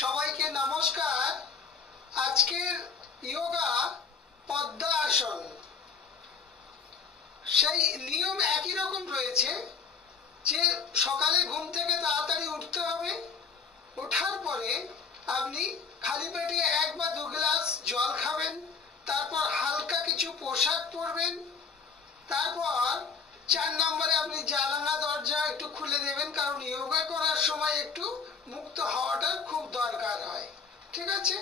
সবাইকে নমস্কার। আজকের যোগা পদ্মাসন, সেই নিয়ম একই রকম রয়েছে যে সকালে ঘুম থেকে তাড়াতাড়ি উঠতে হবে। ওঠার পরে আপনি খালি পেটে 1 বা 2 গ্লাস জল খাবেন, তারপর হালকা কিছু পোশাক পরবেন, তারপর 4 নম্বরে আপনি জানালা দরজা একটু খুলে দেবেন, কারণ যোগা করার সময় একটু মুক্ত হওয়াটা খুব দরকার হয়। ঠিক আছে?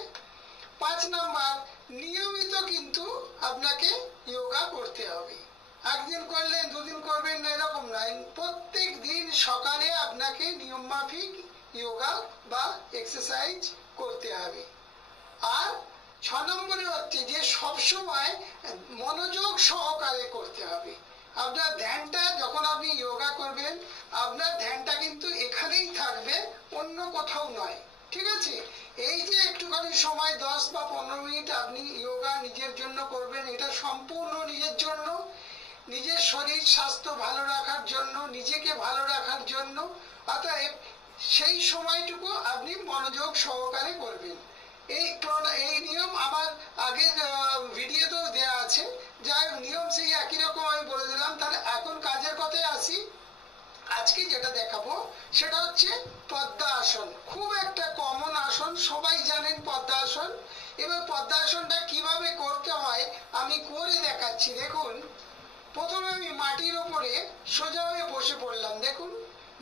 5 নম্বর, নিয়মিত কিন্তু আপনাকে যোগা করতে হবে। একদিন করলেন, দুদিন করবেন না এরকম নয়, প্রত্যেক দিন সকালে আপনাকে নিয়ম মাফিক যোগা বা এক্সারসাইজ করতে হবে। আর 6 নম্বরে হচ্ছে যে সবসময় মনোযোগ সহকারে করতে হবে। আপনার ধ্যানটা, যখন আপনি যোগা করবেন, আপনার ধ্যানটা কিন্তু এখানেই থাকবে, অন্য কোথাও নয়। ঠিক আছে? এই যে একটুখানি সময় 10 বা 15 মিনিট আপনি যোগা নিজের জন্য করবেন, এটা সম্পূর্ণ নিজের জন্য, নিজের শরীর স্বাস্থ্য ভালো রাখার জন্য, নিজেকে ভালো রাখার জন্য। অতএব সেই সময়টুকু আপনি মনোযোগ সহকারে করবেন। এই নিয়ম আমার আগের ভিডিওতেও দেওয়া আছে, যাই নিয়ম সেই একই রকম আমি বলে দিলাম। তাহলে এখন কাজের কথায় আসি। আজকে যেটা দেখাবো সেটা হচ্ছে পদ্মাসন। খুব একটা কমন আসন, সবাই জানেন পদ্মাসন। এবার পদ্মাসনটা কিভাবে করতে হয় আমি করে দেখাচ্ছি। দেখুন, প্রথমে আমি মাটির উপরে সোজা হয়ে বসে পড়লাম। দেখুন,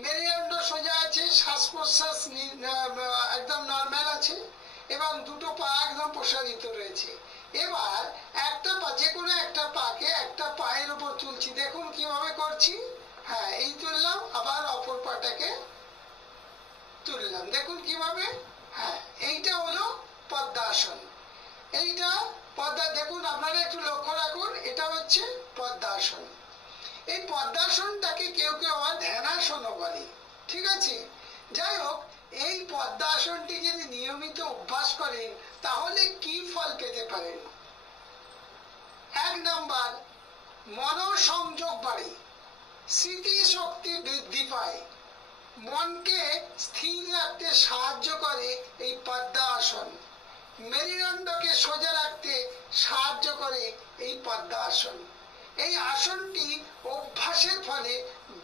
মেরুদণ্ড সোজা আছে, শ্বাস প্রশ্বাস একদম নর্মাল আছে এবং দুটো পা একদম প্রসারিত রয়েছে। এবার একটা পা, যে কোনো একটা পাকে একটা পায়ের উপর তুলছি। দেখুন কিভাবে করছি। হ্যাঁ, এই তুললাম, আবার অপর পাটাকে তুললাম। দেখুন কিভাবে। হ্যাঁ, এইটা হলো পদ্মাসন। এইটা পদ্মা, দেখুন আপনারা একটু লক্ষ্য রাখুন, এটা হচ্ছে পদ্মাসন। এই পদ্মাসনটাকে কেউ কেউ আবার ধ্যানাসনও বলে। ঠিক আছে? যাই হোক, এই পদ্মাসনটি যদি নিয়মিত অভ্যাস করেন তাহলে কি ফল পেতে পারেন। 1 নম্বর, মনোসংযোগ বাড়ে, স্মৃতিশক্তি বৃদ্ধি পায়, মনকে স্থির রাখতে সাহায্য করে এই পদ্মাসন, মেরুদণ্ডকে সোজা রাখতে সাহায্য করে এই পদ্মাসন। এই আসনটি অভ্যাসের ফলে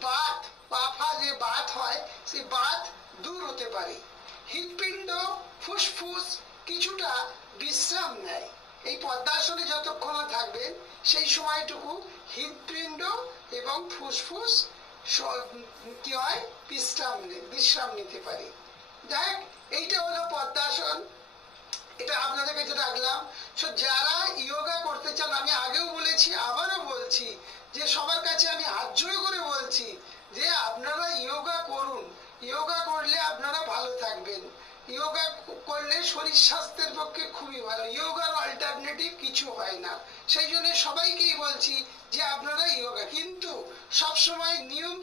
বাত, পাফা যে বাত হয়, সেই বাত দূর হতে পারে। হৃৎপিণ্ড, ফুসফুস কিছুটা বিশ্রাম নেয়। এই পদ্মাসনে যতক্ষণ থাকবেন সেই সময়টুকু হৃৎপিণ্ড এবং ফুসফুস কি হয়, বিশ্রাম নিতে পারে। দেখ, এইটা হলো পদ্মাসন। এটা আপনাদের কাছে রাখলাম। যারা যোগা করতে চান, আমি আগেও বলেছি আবারও বলছি যে সবার কাছে আমি হাত জোড় করে বলছি যে আপনারা যোগা করুন। যোগা করলে আপনারা ভালো থাকবেন। যোগা করলে শরীর স্বাস্থ্যের পক্ষে খুবই ভালো। যোগার অল্টারনেটিভ কিছু হয় না। সেই জন্য সবাইকেই বলছি যে আপনারা যোগা, কিন্তু সবসময় নিয়ম,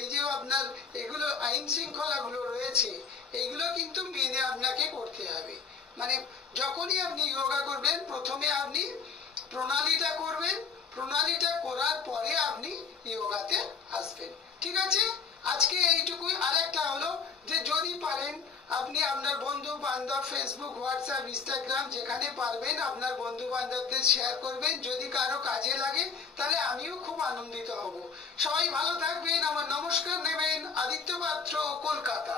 এই যে আপনার এগুলো আইন শৃঙ্খলাগুলো রয়েছে, এইগুলো কিন্তু মেনে আপনাকে করতে হবে। মানে যখনই আপনি যোগা করবেন, প্রথমে আপনি প্রণালীটা করবেন, প্রণালীটা করার পরে আপনি যোগাতে আসবেন। ঠিক আছে? আজকে এইটুকুই। আরেকটা হলো যে যদি পারেন আপনি আপনার বন্ধু বান্ধব, ফেসবুক, হোয়াটসঅ্যাপ, ইনস্টাগ্রাম, যেখানে পারবেন আপনার বন্ধু বান্ধবদের শেয়ার করবেন। যদি কারো কাজে লাগে তাহলে আমিও খুব আনন্দিত হব। সবাই ভালো থাকবেন। আমার নমস্কার নেবেন। আদিত্য পাত্র, কলকাতা।